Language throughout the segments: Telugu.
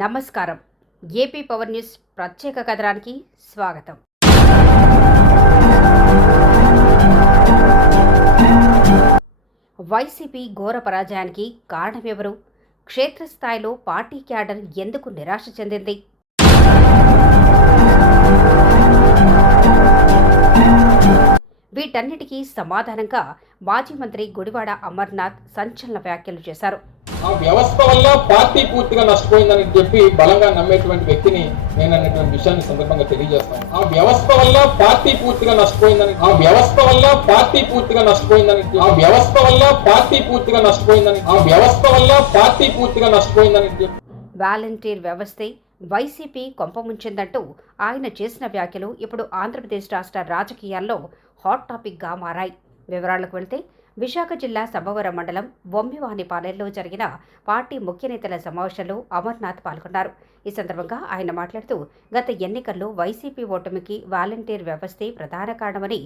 నమస్కారం. ఏపీ పవర్ న్యూస్ ప్రత్యేక కథనానికి స్వాగతం. వైసీపీ ఘోర పరాజయానికి కారణమెవరు? క్షేత్రస్థాయిలో పార్టీ క్యాడర్ ఎందుకు నిరాశ చెందింది? వీటన్నిటికీ సమాధానంగా మాజీ మంత్రి గుడివాడ అమర్నాథ్ సంచలన వ్యాఖ్యలు చేశారు. ఆ వ్యవస్థ వల్ల పార్టీ పూర్తిగా నష్టపోయిందని చెప్పి బలంగా నమ్మేటువంటి వ్యక్తిని నేను అన్నటువంటి విషయాన్ని సందర్భంగా తెలియజేస్తాను. ఆ వ్యవస్థ వల్ల పార్టీ పూర్తిగా నష్టపోయిందని వాలంటీర్ వ్యవస్థే వైసీపీ కొంపముంచిందంటూ ఆయన చేసిన వ్యాఖ్యలు ఇప్పుడు ఆంధ్రప్రదేశ్ రాష్ట్ర రాజకీయాల్లో హాట్ టాపిక్గా మారాయి. వివరాలకు వెళ్తే విశాఖ జిల్లా సబ్బవరం మండలం బొమ్మివానిపాలెంలో జరిగిన పార్టీ ముఖ్య నేతల సమావేశంలో అమర్నాథ్ పాల్గొన్నారు. ఈ సందర్భంగా ఆయన మాట్లాడుతూ గత ఎన్నికల్లో వైసీపీ ఓటమికి వాలంటీర్ వ్యవస్థే ప్రధాన కారణమని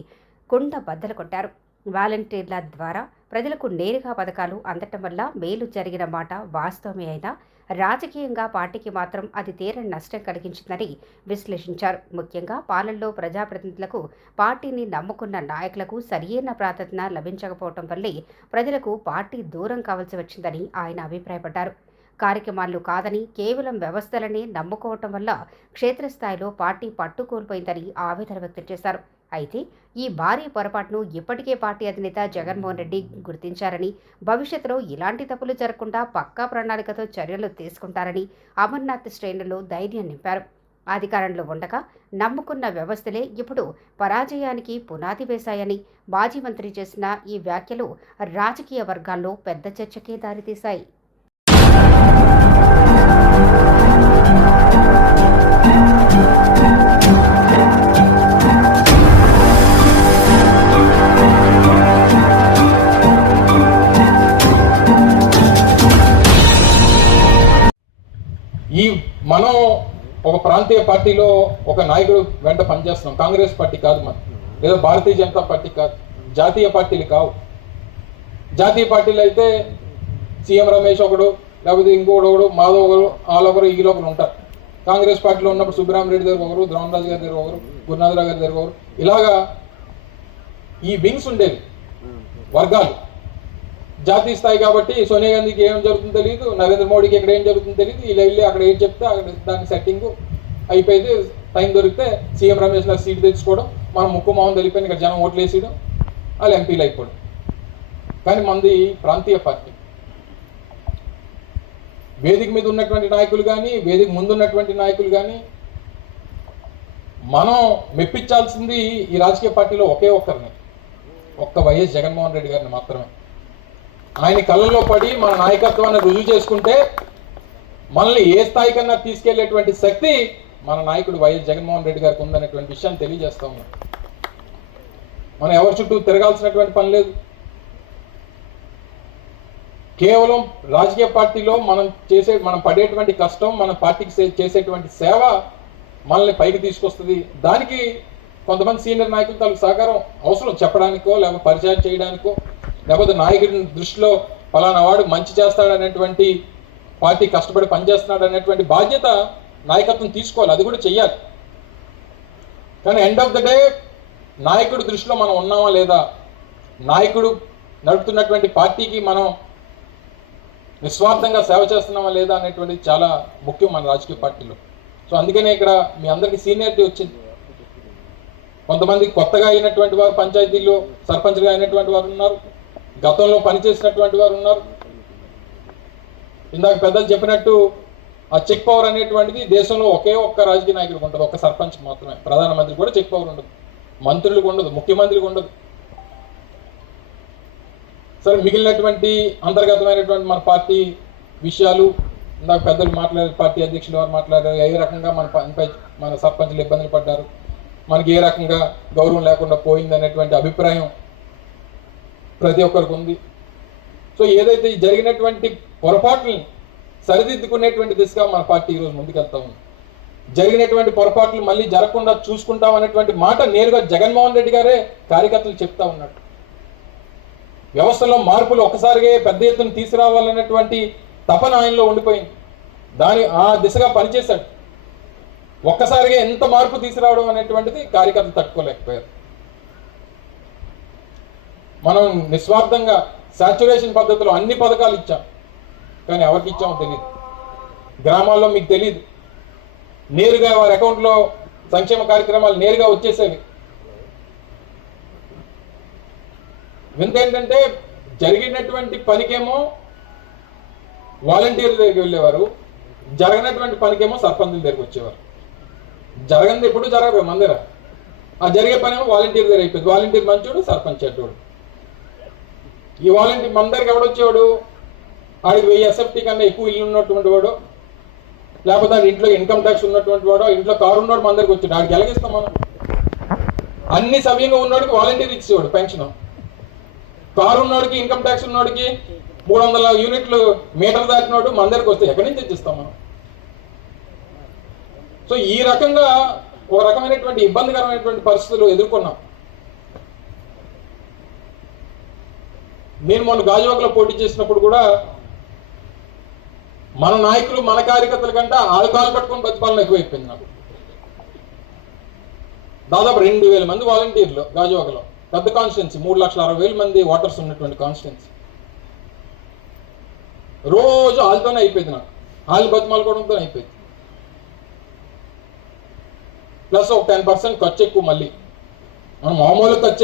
కుండ బద్దలు కొట్టారు. వాలంటీర్ల ద్వారా ప్రజలకు నేరుగా పథకాలు అందటం వల్ల మేలు జరిగిన మాట వాస్తవమే అయినా రాజకీయంగా పార్టీకి మాత్రం అది తీరని నష్టం కలిగించిందని విశ్లేషించారు. ముఖ్యంగా పాలనలో ప్రజాప్రతినిధులకు పార్టీని నమ్ముకున్న నాయకులకు సరియైన ప్రాధాన్యత లభించకపోవడం వల్లే ప్రజలకు పార్టీ దూరం కావాల్సి వచ్చిందని ఆయన అభిప్రాయపడ్డారు. కార్యక్రమాలు కాదని కేవలం వ్యవస్థలనే నమ్ముకోవటం వల్ల క్షేత్రస్థాయిలో పార్టీ పట్టు కోల్పోయిందని ఆవేదన వ్యక్తం చేశారు. అయితే ఈ భారీ పొరపాటును ఇప్పటికే పార్టీ అధినేత జగన్మోహన్ రెడ్డి గుర్తించారని, భవిష్యత్తులో ఇలాంటి తప్పులు జరగకుండా పక్కా ప్రణాళికతో చర్యలు తీసుకుంటారని అమర్నాథ్ శ్రేణుల్లో ధైర్యం నింపారు. అధికారంలో ఉండగా నమ్ముకున్న వ్యవస్థలే ఇప్పుడు పరాజయానికి పునాది వేశాయని మాజీ మంత్రి చేసిన ఈ వ్యాఖ్యలు రాజకీయ వర్గాల్లో పెద్ద చర్చకే దారితీశాయి. మనం ఒక ప్రాంతీయ పార్టీలో ఒక నాయకుడు వెంట పనిచేస్తున్నాం. కాంగ్రెస్ పార్టీ కాదు, మనం లేదా భారతీయ జనతా పార్టీ కాదు, జాతీయ పార్టీలు కావు. జాతీయ పార్టీలు అయితే సీఎం రమేష్ ఒకడు, లేకపోతే ఇంకొకడు మాధవ్ ఒకరు, వాళ్ళొకరు ఈలోకరు ఉంటారు. కాంగ్రెస్ పార్టీలో ఉన్నప్పుడు సుబ్రహ్మణ్యరెడ్డి దగ్గర ఒకరు, ద్రోణరాజు గారి దగ్గర ఒకరు, గురునాథరావు గారి దగ్గర ఒకరు, ఇలాగా ఈ వింగ్స్ ఉండేవి, వర్గాలు. జాతీయ స్థాయి కాబట్టి సోనియా గాంధీకి ఏం జరుగుతుందో తెలియదు, నరేంద్ర మోడీకి ఎక్కడ ఏం జరుగుతుందో తెలియదు. ఇలా వెళ్ళి అక్కడ ఏం చెప్తే అక్కడ దాని సెట్టింగ్ అయిపోయింది. టైం దొరికితే సీఎం రమేష్ గారు సీట్ తెచ్చుకోవడం, మనం ముక్కు మొహం తెలిపోయింది, ఇక్కడ జనం ఓట్లు వేసేయడం, వాళ్ళు ఎంపీలు అయిపోవడం. కానీ మనది ప్రాంతీయ పార్టీ. వేదిక మీద ఉన్నటువంటి నాయకులు కానీ, వేదిక ముందున్నటువంటి నాయకులు కానీ, మనం మెప్పించాల్సింది ఈ రాజకీయ పార్టీలో ఒకే ఒక్కరిని, ఒక్క వైఎస్ జగన్మోహన్ రెడ్డి గారిని మాత్రమే. ఆయన కళ్ళలో పడి మన నాయకత్వాన్ని రుజువు చేసుకుంటే మనల్ని ఏ స్థాయికన్నా తీసుకెళ్లేటువంటి శక్తి మన నాయకుడు వైఎస్ జగన్మోహన్ రెడ్డి గారికి ఉందనేటువంటి విషయాన్ని తెలియజేస్తా ఉన్నాం. మనం ఎవరి చుట్టూ తిరగాల్సినటువంటి పని లేదు. కేవలం రాజకీయ పార్టీలో మనం పడేటువంటి కష్టం, మన పార్టీకి చేసేటువంటి సేవ మనల్ని పైకి తీసుకొస్తుంది. దానికి కొంతమంది సీనియర్ నాయకులు తాలూకు సహకారం అవసరం, చెప్పడానికో లేకపోతే పరిచయం చేయడానికో, లేకపోతే నాయకుడి దృష్టిలో ఫలానా వాడు మంచి చేస్తాడనేటువంటి, పార్టీ కష్టపడి పనిచేస్తున్నాడు అనేటువంటి బాధ్యత నాయకత్వం తీసుకోవాలి, అది కూడా చెయ్యాలి. కానీ ఎండ్ ఆఫ్ ద డే నాయకుడి దృష్టిలో మనం ఉన్నామా లేదా, నాయకుడు నడుపుతున్నటువంటి పార్టీకి మనం నిస్వార్థంగా సేవ చేస్తున్నామా లేదా అనేటువంటిది చాలా ముఖ్యం మన రాజకీయ పార్టీలో. సో అందుకనే ఇక్కడ మీ అందరికీ సీనియారిటీ వచ్చింది. కొంతమంది కొత్తగా అయినటువంటి వారు, పంచాయతీల్లో సర్పంచ్గా అయినటువంటి వారు ఉన్నారు, గతంలో పనిచేసినటువంటి వారు ఉన్నారు. ఇందాక పెద్దలు చెప్పినట్టు ఆ చెక్ పవర్ అనేటువంటిది దేశంలో ఒకే ఒక్క రాజకీయ నాయకుడికి ఉంటుంది, ఒక్క సర్పంచ్ మాత్రమే. ప్రధానమంత్రి కూడా చెక్ పవర్ ఉండదు, మంత్రులకు ఉండదు, ముఖ్యమంత్రికి ఉండదు. సరే, మిగిలినటువంటి అంతర్గతమైనటువంటి మన పార్టీ విషయాలు ఇందాక పెద్దలు మాట్లాడారు, పార్టీ అధ్యక్షులు వారు మాట్లాడారు. ఏ రకంగా మన సర్పంచ్లు ఇబ్బందులు పడ్డారు, మనకి ఏ రకంగా గౌరవం లేకుండా పోయింది అనేటువంటి అభిప్రాయం ప్రతి ఒక్కరికి ఉంది. సో ఏదైతే జరిగినటువంటి పొరపాట్లని సరిదిద్దుకునేటువంటి దిశగా మన పార్టీ ఈరోజు ముందుకెళ్తా ఉంది. జరిగినటువంటి పొరపాట్లు మళ్ళీ జరగకుండా చూసుకుంటాం అనేటువంటి మాట నేరుగా జగన్మోహన్ రెడ్డి గారే కార్యకర్తలు చెప్తా ఉన్నాడు. వ్యవస్థలో మార్పులు ఒక్కసారిగా పెద్ద ఎత్తున తీసుకురావాలనేటువంటి తపన ఆయనలో ఉండిపోయింది. ఆ దిశగా పనిచేశాడు. ఒక్కసారిగా ఎంత మార్పు తీసుకురావడం అనేటువంటిది కార్యకర్తలు తట్టుకోలేకపోయారు. మనం నిస్వార్థంగా సాచ్యురేషన్ పద్ధతిలో అన్ని పథకాలు ఇచ్చాం, కానీ ఎవరికి ఇచ్చామో తెలియదు. గ్రామాల్లో మీకు తెలియదు, నేరుగా వారి అకౌంట్లో సంక్షేమ కార్యక్రమాలు నేరుగా వచ్చేసేవి. వింత ఏంటంటే జరిగినటువంటి పనికేమో వాలంటీర్ల దగ్గరికి వెళ్ళేవారు, జరగనటువంటి పనికేమో సర్పంచుల దగ్గరికి వచ్చేవారు. జరగనిది ఎప్పుడు జరగదు మన దగ్గర, ఆ జరిగే పనేమో వాలంటీర్ దగ్గర అయిపోయింది. వాలంటీర్ మంచోడు, సర్పంచ్ చెడ్డోడు. ఈ వాలంటీర్ మన దగ్గరికి ఎవడొచ్చేవాడు, ఆడికి 1000 ఎస్ఎఫ్టీ కన్నా ఎక్కువ ఇల్లు ఉన్నటువంటి వాడు, లేకపోతే ఆడి ఇంట్లో ఇన్కమ్ ట్యాక్స్ ఉన్నటువంటి వాడు, ఇంట్లో కారు ఉన్నవాడు మన దగ్గరికి వచ్చాడు. ఆడికి ఎలాగిస్తాం మనం? అన్ని సవ్యంగా ఉన్నవాడికి వాలంటీర్ ఇచ్చేవాడు పెన్షన్, కారు ఉన్నవాడికి ఇన్కమ్ ట్యాక్స్ ఉన్నవాడికి 300 యూనిట్లు మీటర్ దాటినోడు మన దగ్గరికి వస్తే ఎక్కడి నుంచి తెచ్చిస్తాం మనం? సో ఈ రకంగా ఒక రకమైనటువంటి ఇబ్బందికరమైనటువంటి పరిస్థితులు ఎదుర్కొన్నాం. నేను మొన్న గాజువాకలో పోటీ చేసినప్పుడు కూడా మన నాయకులు మన కార్యకర్తల కంటే ఆల్కాలు పట్టుకొని బతిపాలన ఎక్కువైపోయింది నాకు. దాదాపు 2000 మంది వాలంటీర్లు గాజువాకలో, పెద్ద కాన్స్టిట్యున్సీ, 3,60,000 మంది ఓటర్స్ ఉన్నటువంటి కాన్స్టిట్యున్సీ. రోజు వాళ్ళతోనే అయిపోయింది నాకు, వాళ్ళు బతిమాలుకోవడంతో అయిపోయింది. ప్లస్ ఒక 10% ఖర్చు ఎక్కువ. మళ్ళీ మనం మామూలు ఖర్చు